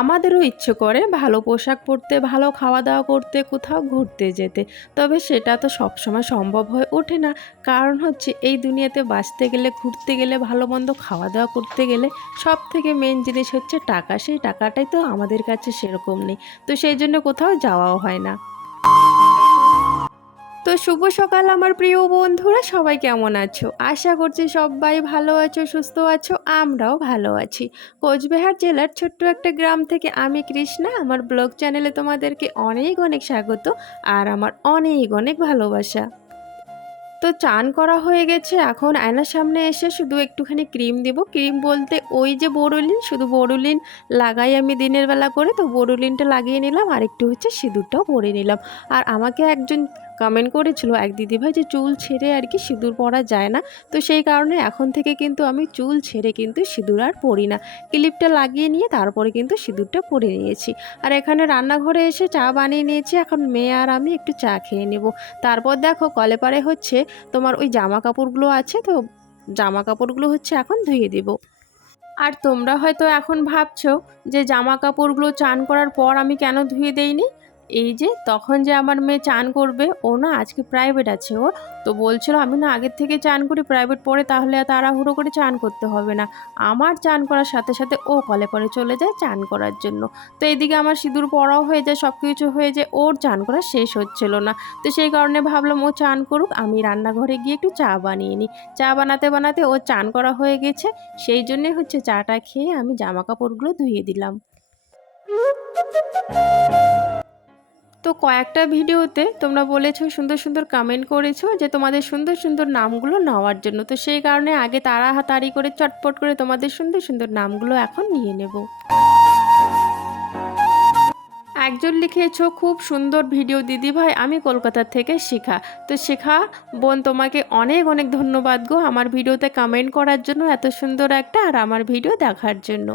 আমাদেরও ইচ্ছে করে ভালো পোশাক পরতে, ভালো খাওয়া দাওয়া করতে, কোথাও ঘুরতে যেতে। তবে সেটা তো সবসময় সম্ভব হয়ে ওঠে না। কারণ হচ্ছে এই দুনিয়াতে বাঁচতে গেলে, ঘুরতে গেলে, ভালো মন্দ খাওয়া দাওয়া করতে গেলে সব থেকে মেন জিনিস হচ্ছে টাকা। সেই টাকাটাই তো আমাদের কাছে সেরকম নেই। তো সেই জন্য কোথাও যাওয়াও হয় না। শুভ সকাল আমার প্রিয় বন্ধুরা, সবাই কেমন আছো? আশা করছি সবাই ভালো আছো, সুস্থ আছো, আমরাও ভালো আছি। কোচবিহার জেলার ছোট্ট একটা গ্রাম থেকে আমি কৃষ্ণা, আমার ব্লগ চ্যানেলে তোমাদেরকে অনেক অনেক স্বাগত আর আমার অনেক অনেক ভালোবাসা। তো চান করা হয়ে গেছে, এখন আয়নার সামনে এসে শুধু একটুখানি ক্রিম দিব। ক্রিম বলতে ওই যে বোরোলিন, শুধু বোরোলিন লাগাই আমি দিনের বেলা করে, তো বোরোলিনটা লাগিয়ে নিলাম আর একটু হচ্ছে সিঁদুরটাও পরে নিলাম। আর আমাকে একজন কমেন্ট করেছিল এক দিদিভাই যে চুল ছেড়ে আর কি সিঁদুর পরা যায় না। তো সেই কারণে এখন থেকে কিন্তু আমি চুল ছেড়ে কিন্তু সিঁদুর আর পরি না। ক্লিপটা লাগিয়ে নিয়ে তারপরে কিন্তু সিঁদুরটা পরে নিয়েছি। আর এখানে রান্নাঘরে এসে চা বানিয়ে নিয়েছি। এখন মেয়ে আর আমি একটু চা খেয়ে নেব। তারপর দেখো কলে পারে হচ্ছে তোমার ওই জামা কাপড়গুলো আছে তো, জামা কাপড়গুলো হচ্ছে এখন ধুয়ে দেব। আর তোমরা হয়তো এখন ভাবছ যে জামা কাপড়গুলো চান করার পর আমি কেন ধুয়ে দেইনি? এই যে তখন যে আমার মেয়ে চান করবে, ও না আজকে প্রাইভেট আছে ওর, তো বলছিল আমি না আগের থেকে চান করি প্রাইভেট পড়ে তাহলে তাড়াহুড়ো করে চান করতে হবে না। আমার চান করার সাথে সাথে ও কলে পরে চলে যায় চান করার জন্য। তো এদিকে আমার সিঁদুর পড়াও হয়ে যায় সব কিছু হয়ে যায়, ওর চান করা শেষ হচ্ছিল না। তো সেই কারণে ভাবলাম ও চান করুক, আমি রান্নাঘরে গিয়ে একটু চা বানিয়ে নিই। চা বানাতে বানাতে ও চান করা হয়ে গেছে, সেই জন্যে হচ্ছে চাটা খেয়ে আমি জামা কাপড়গুলো ধুয়ে দিলাম। তো কয়েকটা ভিডিওতে তোমরা বলেছ, সুন্দর সুন্দর কমেন্ট করেছ যে তোমাদের সুন্দর সুন্দর নামগুলো নেওয়ার জন্য। তো সেই কারণে আগে তাড়াতাড়ি করে, চটপট করে তোমাদের সুন্দর সুন্দর নামগুলো এখন নিয়ে নেব। একজন লিখেছো, খুব সুন্দর ভিডিও দিদি ভাই আমি কলকাতা থেকে শিখা। তো শেখা বোন, তোমাকে অনেক অনেক ধন্যবাদ গো আমার ভিডিওতে কমেন্ট করার জন্য এত সুন্দর একটা আর আমার ভিডিও দেখার জন্য।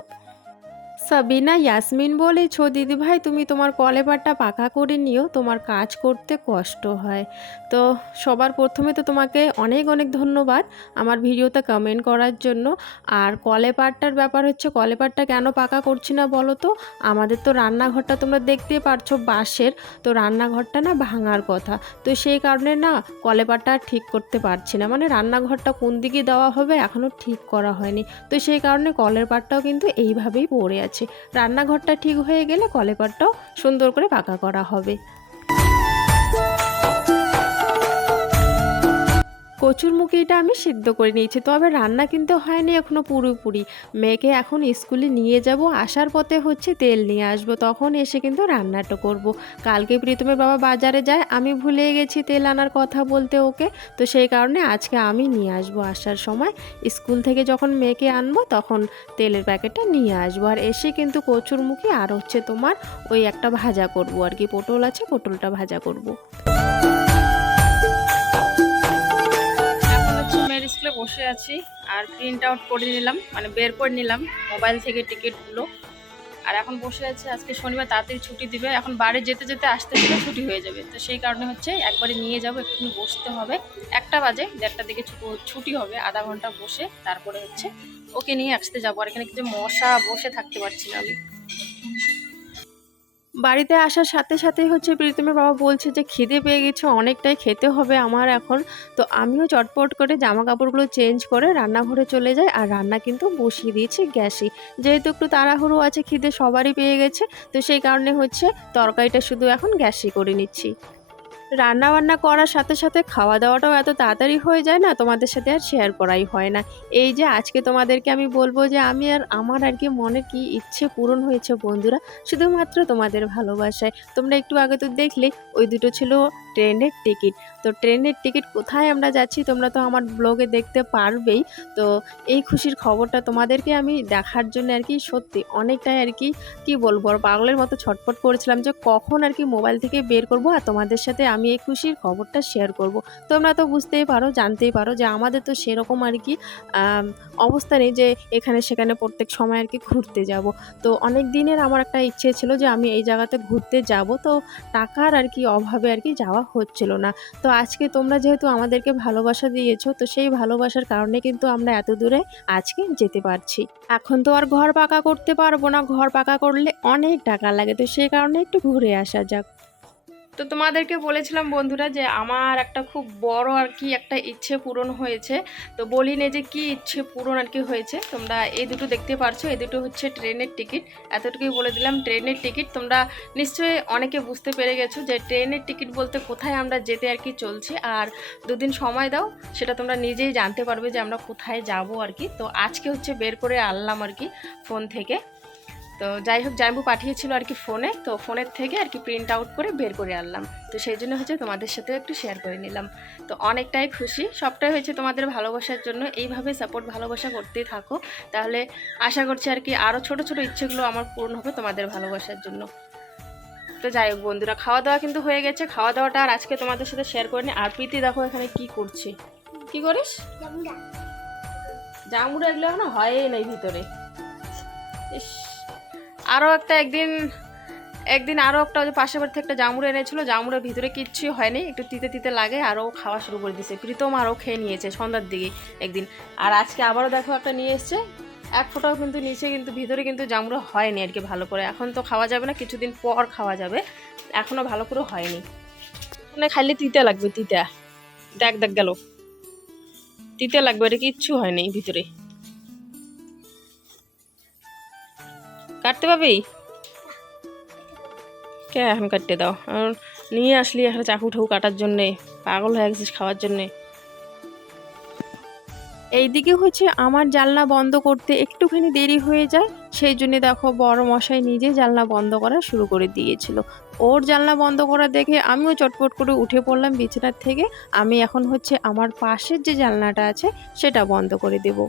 সাবিনা, ইয়াসমিন বলেছ দিদি ভাই তুমি তোমার কলেবারটা পাকা করে নিও, তোমার কাজ করতে কষ্ট হয়। তো সবার প্রথমে তো তোমাকে অনেক অনেক ধন্যবাদ আমার ভিডিওতে কমেন্ট করার জন্য। আর কলেপারটার ব্যাপার হচ্ছে কলেপারটা কেন পাকা করছি না বলো তো? আমাদের তো রান্নাঘরটা তোমরা দেখতে পারছ বাঁশের, তো রান্নাঘরটা না ভাঙার কথা। তো সেই কারণে না কলেপারটা ঠিক করতে পারছি না। মানে রান্নাঘরটা কোন দিকে দেওয়া হবে এখনও ঠিক করা হয়নি। তো সেই কারণে কলের পাটটাও কিন্তু এইভাবেই পড়ে আছে। রান্নাঘরটা ঠিক হয়ে গেলে কলেপারটাও সুন্দর করে পাকা করা হবে। কচুরমুখিটা আমি সিদ্ধ করে নিয়েছি। তবে রান্না কিন্তু হয়নি এখনও পুরোপুরি। মেয়েকে এখন স্কুলে নিয়ে যাব, আসার পথে হচ্ছে তেল নিয়ে আসব। তখন এসে কিন্তু রান্নাটা করব। কালকে প্রীতমের বাবা বাজারে যায়, আমি ভুলে গেছি তেল আনার কথা বলতে ওকে। তো সেই কারণে আজকে আমি নিয়ে আসব আসার সময়। স্কুল থেকে যখন মেয়েকে আনব তখন তেলের প্যাকেটটা নিয়ে আসব। আর এসে কিন্তু কচুরমুখী আর হচ্ছে তোমার ওই একটা ভাজা করব আর কি। পটল আছে, পটলটা ভাজা করব। বসে আছি আর প্রিন্ট আউট করে নিলাম মানে বের করে নিলাম মোবাইল থেকে টিকিটগুলো আর এখন বসে আছে, আজকে শনিবার তাড়াতাড়ি ছুটি দিবে। এখন বাড়ি যেতে যেতে আসতে যেতে ছুটি হয়ে যাবে। তো সেই কারণে হচ্ছে একবারে নিয়ে যাব, একটুখানি বসতে হবে। একটা বাজে, দেড়টার দিকে ছুটি হবে, আধা ঘণ্টা বসে তারপরে হচ্ছে ওকে নিয়ে আসতে যাব। আর এখানে কিছু মশা বসে থাকতে পারছি না আমি। বাড়িতে আসার সাথে সাথেই হচ্ছে প্রীতমের বাবা বলছে যে খিদে পেয়ে গেছে, অনেকটাই খেতে হবে আমার এখন। তো আমিও চটপট করে জামা কাপড়গুলো চেঞ্জ করে রান্নাঘরে চলে যাই আর রান্না কিন্তু বসিয়ে দিয়েছি গ্যাসে। যেহেতু একটু তাড়াহুড়ো আছে, খিদে সবারই পেয়ে গেছে, তো সেই কারণে হচ্ছে তরকারিটা শুধু এখন গ্যাসে করে নিচ্ছি। রান্না বান্না করার সাথে সাথে খাওয়া দাওয়াটাও এত তাড়াতাড়ি হয়ে যায় না? তোমাদের সাথে আর শেয়ার করাই হয় না। এই যে আজকে তোমাদেরকে আমি বলব যে, আমি আর আমার আর কি মনে কি ইচ্ছে পূরণ হয়েছে বন্ধুরা? শুধুমাত্র তোমাদের ভালোবাসায়। তোমরা একটু আগে তো দেখলে, ওই দুটো ছিল ট্রেনের টিকিট। তো ট্রেনের টিকিট কোথায় আমরা যাচ্ছি তোমরা তো আমার ব্লগে দেখতে পারবেই। তো এই খুশির খবরটা তোমাদেরকে আমি দেখার জন্য আর কি সত্যি অনেকটাই আর কি কি বলব? আর পাগলের মতো ছটফট করেছিলাম যে কখন আর কি মোবাইল থেকে বের করব আর তোমাদের সাথে আমি এই খুশির খবরটা শেয়ার করব। তোমরা তো বুঝতেই পারো, জানতেই পারো যে আমাদের তো সেরকম আর কি অবস্থা নেই যে এখানে সেখানে প্রত্যেক সময় আর কি ঘুরতে যাব। তো অনেক দিনের আমার একটা ইচ্ছে ছিল যে আমি এই জায়গাতে ঘুরতে যাব। তো টাকার আর কি অভাবে আর কি যাওয়া হচ্ছিল না। তো আজকে তোমরা যেহেতু আমাদেরকে ভালোবাসা দিয়েছ, তো সেই ভালোবাসার কারণে কিন্তু আমরা এত দূরে আজকে যেতে পারছি। এখন তো আর ঘর পাকা করতে পারব না। ঘর পাকা করলে অনেক টাকা লাগে। তো সেই কারণে একটু ঘুরে আসা যাক। তো তোমাদেরকে বলেছিলাম বন্ধুরা যে আমার একটা খুব বড় আর কি একটা ইচ্ছে পূরণ হয়েছে। তো বলি নে যে কি ইচ্ছে পূরণ আর কি হয়েছে। তোমরা এই দুটো দেখতে পারছ, এই দুটো হচ্ছে ট্রেনের টিকিট। এতটুকুই বলে দিলাম, ট্রেনের টিকিট তোমরা নিশ্চয়ই অনেকে বুঝতে পেরে গেছো যে ট্রেনের টিকিট বলতে কোথায় আমরা যেতে আর কি চলছি। আর দুদিন সময় দাও, সেটা তোমরা নিজেই জানতে পারবে যে আমরা কোথায় যাব আর কি। তো আজকে হচ্ছে বের করে আনলাম আর কি ফোন থেকে। তো যাই হোক জাম্বু পাঠিয়েছিল আর কি ফোনে তো ফোনের থেকে আর কি প্রিন্ট আউট করে বের করে আনলাম। তো সেই জন্য হচ্ছে তোমাদের সাথে একটু শেয়ার করে নিলাম। তো অনেকটাই খুশি সবটাই হয়েছে তোমাদের ভালোবাসার জন্য। এইভাবে সাপোর্ট ভালোবাসা করতেই থাকো। তাহলে আশা করছি আর কি আরও ছোট ছোট ইচ্ছেগুলো আমার পূরণ হবে তোমাদের ভালোবাসার জন্য। তো যাই হোক বন্ধুরা খাওয়া দাওয়া কিন্তু হয়ে গেছে। খাওয়া দাওয়াটা আর আজকে তোমাদের সাথে শেয়ার করে নি আর প্রীতি দেখো এখানে কি করছে। কি করিস? জামুড়া এগুলো এখনও হয়ই নাই ভিতরে। ইস। আরও একটা একদিন একদিন আরও একটা ওই যে পাশের বাড়ি থেকে একটা জামুড়া এনেছিল, জামুড়ার ভিতরে কিচ্ছুই হয়নি, একটু তিতে তিতে লাগে আরও খাওয়া শুরু করে দিয়েছে প্রীতম আরও খেয়ে নিয়েছে সন্ধ্যার দিকে একদিন। আর আজকে আবারও দেখো একটা নিয়ে এসছে। এক ফোঁটাও কিন্তু নিচে কিন্তু, ভিতরে কিন্তু জামুড়া হয়নি আর কি ভালো করে। এখন তো খাওয়া যাবে না, কিছুদিন পর খাওয়া যাবে। এখনও ভালো করে হয়নি। মানে খাইলে তিতে লাগবে, তিতা। দেখ দেখ গেল। তিতে লাগবে, এটা কিচ্ছু হয়নি ভিতরে। কাটতে পাবি কে এখন কাটতে দাও? আর নিয়ে আসলি এখন চাকু ঠাকু কাটার জন্যে, পাগল হয়ে গেছিস খাওয়ার জন্যে। এইদিকে হচ্ছে আমার জানলা বন্ধ করতে একটুখানি দেরি হয়ে যায়, সেই জন্য দেখো বড় মশাই নিজে জানলা বন্ধ করা শুরু করে দিয়েছিল। ওর জানলা বন্ধ করা দেখে আমিও চটপট করে উঠে পড়লাম বিছানার থেকে। আমি এখন হচ্ছে আমার পাশের যে জানলাটা আছে, সেটা বন্ধ করে দেবো।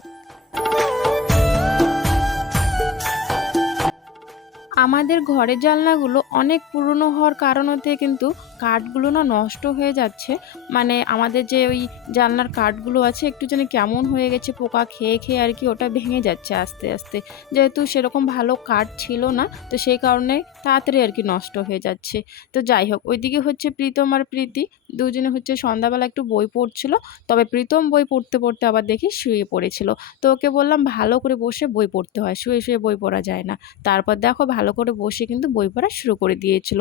আমাদের ঘরের জানলাগুলো অনেক পুরনো হওয়ার কারণতে কিন্তু কাঠগুলো না নষ্ট হয়ে যাচ্ছে। মানে আমাদের যে ওই জানলার কাঠগুলো আছে, একটু যেন কেমন হয়ে গেছে, পোকা খেয়ে খেয়ে আর কি ওটা ভেঙে যাচ্ছে আস্তে আস্তে। যেহেতু সেরকম ভালো কাঠ ছিল না, তো সেই কারণে তাড়াতাড়ি আর কি নষ্ট হয়ে যাচ্ছে। তো যাই হোক, ওইদিকে হচ্ছে প্রীতম আর প্রীতি। দুজনে হচ্ছে সন্ধ্যাবেলা একটু বই পড়ছিল, তবে প্রীতম বই পড়তে পড়তে আবার দেখি শুয়ে পড়েছিল। তো ওকে বললাম, ভালো করে বসে বই পড়তে হয়, শুয়ে শুয়ে বই পড়া যায় না। তারপর দেখো ভালো করে বসে কিন্তু বই পড়া শুরু করে দিয়েছিল।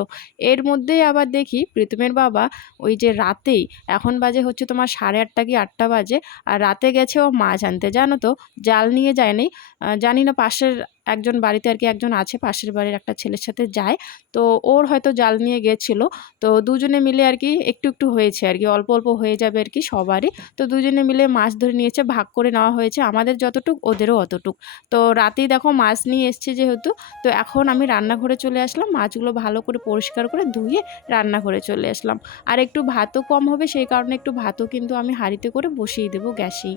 এর মধ্যেই আবার দেখি প্রীতমের বাবা ওই যে রাতেই, এখন বাজে হচ্ছে তোমার সাড়ে আটটা কি আটটা বাজে, আর রাতে গেছে ও মাছ আনতে। জানো তো, জাল নিয়ে যায়নি জানি না পাশের একজন বাড়িতে আর কি একজন আছে, পাশের বাড়ির একটা ছেলের সাথে যায়। তো ওর হয়তো জাল নিয়ে গেছিল। তো দুজনে মিলে আর কি একটু একটু হয়েছে আর কি, অল্প অল্প হয়ে যাবে আর কি সবারই। তো দুজনে মিলে মাছ ধরে নিয়েছে, ভাগ করে নেওয়া হয়েছে। আমাদের যতটুক, ওদেরও অতটুক। তো রাতেই দেখো মাছ নিয়ে এসছে যেহেতু, তো এখন আমি রান্নাঘরে চলে আসলাম। মাছগুলো ভালো করে পরিষ্কার করে ধুয়ে রান্নাঘরে চলে আসলাম। আর একটু ভাতও কম হবে, সেই কারণে একটু ভাতও কিন্তু আমি হাঁড়িতে করে বসিয়ে দেবো গ্যাসেই।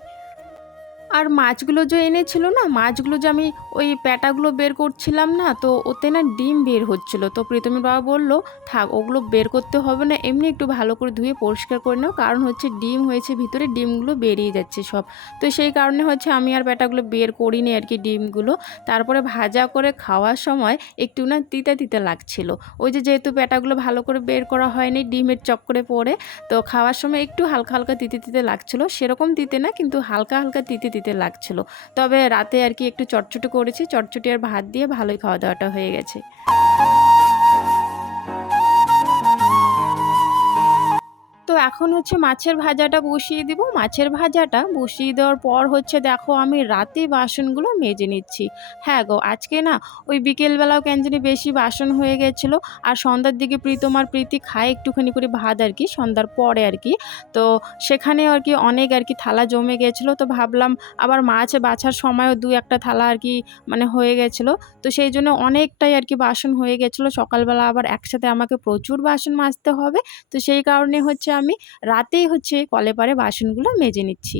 আর মাছগুলো যে এনেছিল না, মাছগুলো যে আমি ওই প্যাটাগুলো বের করছিলাম না, তো ওতে না ডিম বের হচ্ছিল। তো প্রীতমের বাবা বলল, থাক, ওগুলো বের করতে হবে না, এমনি একটু ভালো করে ধুয়ে পরিষ্কার করে নাও, কারণ হচ্ছে ডিম হয়েছে ভিতরে, ডিমগুলো বেরিয়ে যাচ্ছে সব। তো সেই কারণে হচ্ছে আমি আর প্যাটাগুলো বের করিনি আর কি ডিমগুলো। তারপরে ভাজা করে খাওয়ার সময় একটু না তিতা তিতা লাগছিল। ওই যে যেহেতু প্যাটাগুলো ভালো করে বের করা হয়নি, ডিমের চক্করে পড়ে তো খাওয়ার সময় একটু হালকা হালকা তিতে তিতে লাগছিল। সেরকম তিতে না, কিন্তু হালকা হালকা তিতে তিতে লাগছিল। তবে রাতে আর কি একটু চটচটে করেছি, চটচটে আর ভাত দিয়ে ভালোই খাওয়া দাওয়াটা হয়ে গেছে। এখন হচ্ছে মাছের ভাজাটা বসিয়ে দিব। মাছের ভাজাটা বসিয়ে দেওয়ার পর হচ্ছে দেখো আমি রাতে বাসনগুলো মেজে নিচ্ছি। হ্যাঁ গো, আজকে না ওই বিকেলবেলাও কেন জানি বেশি বাসন হয়ে গেছিল। আর সন্ধ্যার দিকে প্রীতম আর প্রীতি খায় একটুখানি করে ভাত আর কি, সন্ধ্যার পরে আর কি। তো সেখানে আর কি অনেক আর কি থালা জমে গেছিল। তো ভাবলাম আবার মাছ বাছার সময়ও দু একটা থালা আর কি মানে হয়ে গেছিল। তো সেই জন্য অনেকটাই আর কি বাসন হয়ে গেছিল। সকালবেলা আবার একসাথে আমাকে প্রচুর বাসন মাজতে হবে। তো সেই কারণে হচ্ছে আমি রাতেই হচ্ছে কলে পারে বাসনগুলো মেজে নিচ্ছি।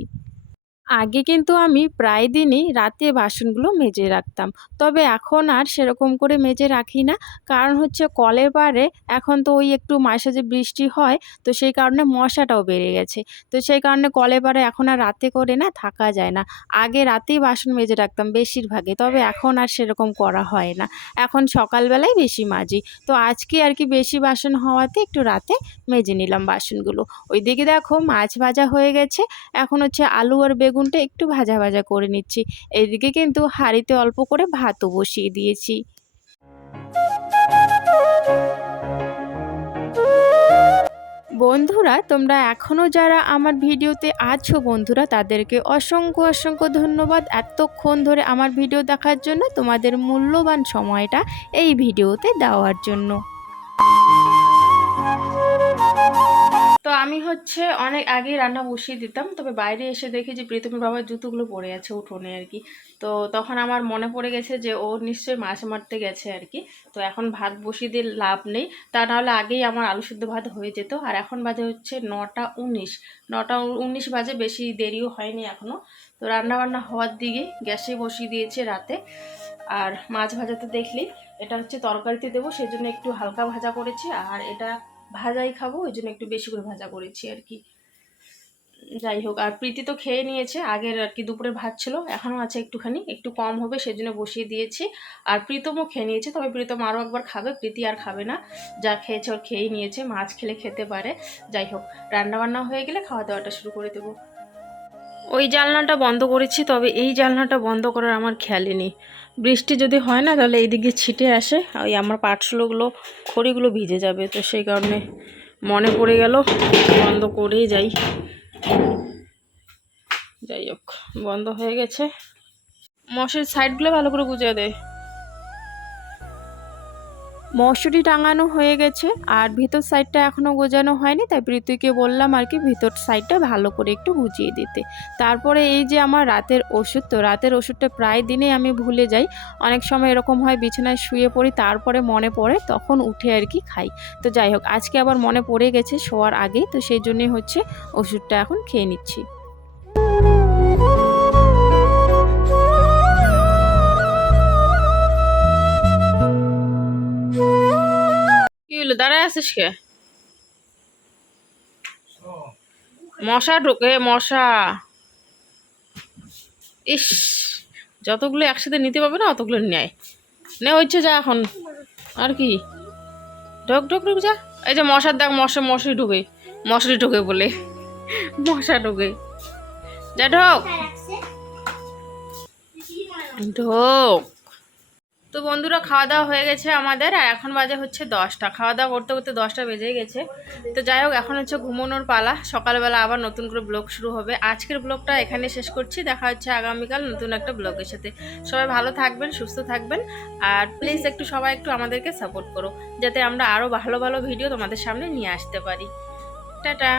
আগে কিন্তু আমি প্রায় দিনই রাতে বাসনগুলো মেজে রাখতাম। তবে এখন আর সেরকম করে মেজে রাখি না। কারণ হচ্ছে কলের পাড়ে এখন তো ওই একটু মাসে যে বৃষ্টি হয়, তো সেই কারণে মশাটাও বেড়ে গেছে। তো সেই কারণে কলের পাড়ে এখন আর রাতে করে না, থাকা যায় না। আগে রাতেই বাসন মেজে রাখতাম বেশিরভাগে, তবে এখন আর সেরকম করা হয় না। এখন সকালবেলায় বেশি মাজি। তো আজকে আর কি বেশি বাসন হওয়াতে একটু রাতে মেজে নিলাম বাসনগুলো। ওইদিকে দেখো মাছ ভাজা হয়ে গেছে। এখন হচ্ছে আলু আর বেগুনটা একটু ভাজা ভাজা করে নিচ্ছি। এদিকে কিন্তু হাঁড়িতে অল্প করে ভাতও বসিয়ে দিয়েছি। বন্ধুরা, তোমরা এখনও যারা আমার ভিডিওতে আছো বন্ধুরা, তাদেরকে অসংখ্য অসংখ্য ধন্যবাদ। এতক্ষণ ধরে আমার ভিডিও দেখার জন্য তোমাদের মূল্যবান সময়টা এই ভিডিওতে দেওয়ার জন্য। আমি হচ্ছে অনেক আগে রান্না বসিয়ে দিতাম, তবে বাইরে এসে দেখি যে প্রীতমের বাবার জুতোগুলো পড়ে আছে উঠোনে আর কি। তো তখন আমার মনে পড়ে গেছে যে ও নিশ্চয়ই মাছ মারতে গেছে আর কি। তো এখন ভাত বসিয়ে দিয়ে লাভ নেই। তা নাহলে আগেই আমার আলু সিদ্ধ ভাত হয়ে যেত। আর এখন বাজে হচ্ছে নটা উনিশ। নটা উনিশ বাজে, বেশি দেরিও হয়নি এখনও তো রান্না বান্না হওয়ার দিকে গ্যাসে বসিয়ে দিয়েছে রাতে। আর মাছ ভাজা তো দেখলি, এটা হচ্ছে তরকারিতে দেবো সেই জন্য একটু হালকা ভাজা করেছি। আর এটা ভাজাই খাব, ওই জন্য একটু বেশি করে ভাজা করেছি আর কি। যাই হোক, আর প্রীতি তো খেয়ে নিয়েছে, আগের আর কি দুপুরে ভাত ছিল, এখনও আছে একটুখানি, একটু কম হবে, সেজন্য বসিয়ে দিয়েছি। আর প্রীতমও খেয়ে নিয়েছে, তবে প্রীতম আরও একবার খাবে, প্রীতি আর খাবে না। যা খেয়েছে ওর খেয়েই নিয়েছে, মাছ খেলে খেতে পারে। যাই হোক, রান্নাবান্না হয়ে গেলে খাওয়া দাওয়াটা শুরু করে দেবো। ওই জানলাটা বন্ধ করেছি, তবে এই জানলাটা বন্ধ করার আমার খেয়ালই নেই। বৃষ্টি যদি হয় না, তাহলে এইদিকে ছিটে আসে, ওই আমার পাটশুলোগুলো, খড়িগুলো ভিজে যাবে। তো সেই কারণে মনে পড়ে গেল, বন্ধ করেই যাই। যাই হোক, বন্ধ হয়ে গেছে। মশের সাইডগুলো ভালো করে গুজে দেয় মশুরি টাঙানো হয়ে গেছে আর ভিতর সাইডটা এখনও গোজানো হয়নি, তাই প্রীতিকে বললাম আর কি ভিতর সাইডটা ভালো করে একটু গুজিয়ে দিতে। তারপরে এই যে আমার রাতের ওষুধ, তো রাতের ওষুধটা প্রায় দিনেই আমি ভুলে যাই। অনেক সময় এরকম হয় বিছানায় শুয়ে পড়ি, তারপরে মনে পড়ে, তখন উঠে আর কি খাই। তো যাই হোক, আজকে আবার মনে পড়ে গেছে শোয়ার আগেই, তো সেই জন্যই হচ্ছে ওষুধটা এখন খেয়ে নিচ্ছি। কি দাঁড়ায় আছিস কে? মশা ঢোকে, মশা। ইস, যতগুলো একসাথে নিতে পারবে না, অতগুলো নেয়। নে হচ্ছে যা এখন। আর কি? ঢোক ঢোক ঢোক, যা। এই যে মশার দেখ মশা, মশারি ঢোকে। মশারি ঢোকে বলে। মশা ঢোকে। যা, ঢোক। ঢোক। তো বন্ধুরা খাওয়া দাওয়া হয়ে গেছে আমাদের, আর এখন বাজে হচ্ছে দশটা। খাওয়া দাওয়া করতে করতে দশটা বেজে গেছে। তো যাই হোক, এখন হচ্ছে ঘুমানোর পালা। সকালবেলা আবার নতুন করে ব্লগ শুরু হবে। আজকের ব্লগটা এখানে শেষ করছি। দেখা হচ্ছে আগামীকাল নতুন একটা ব্লগের সাথে। সবাই ভালো থাকবেন, সুস্থ থাকবেন। আর প্লিজ একটু সবাই একটু আমাদেরকে সাপোর্ট করো, যাতে আমরা আরও ভালো ভালো ভিডিও তোমাদের সামনে নিয়ে আসতে পারি। টাটা!